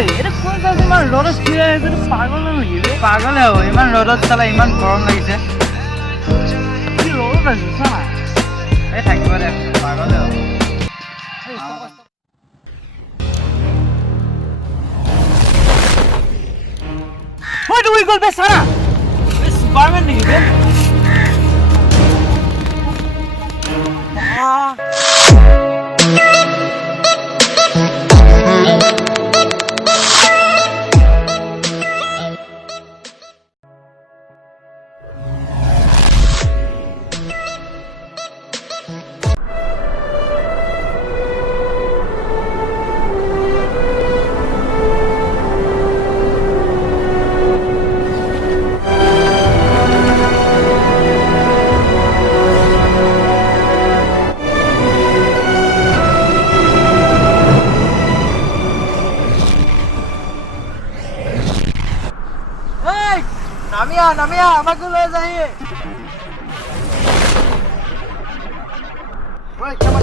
এটা কোন চাচি ইমান ৰ'দত থিয় হৈ আছে পাগল নেকি বে পাগলে হ'ব ইমান ৰ'দত চালা ইমান গৰম লাগিছে কি ৰ'দত আছে চা এই থাকিব দে পাগলে হ'ব ঐ তুই গ'ল বে সারা সুপারম্যান নেকি বে নামিয়া আমাকে লৈ যাই ওই কেমন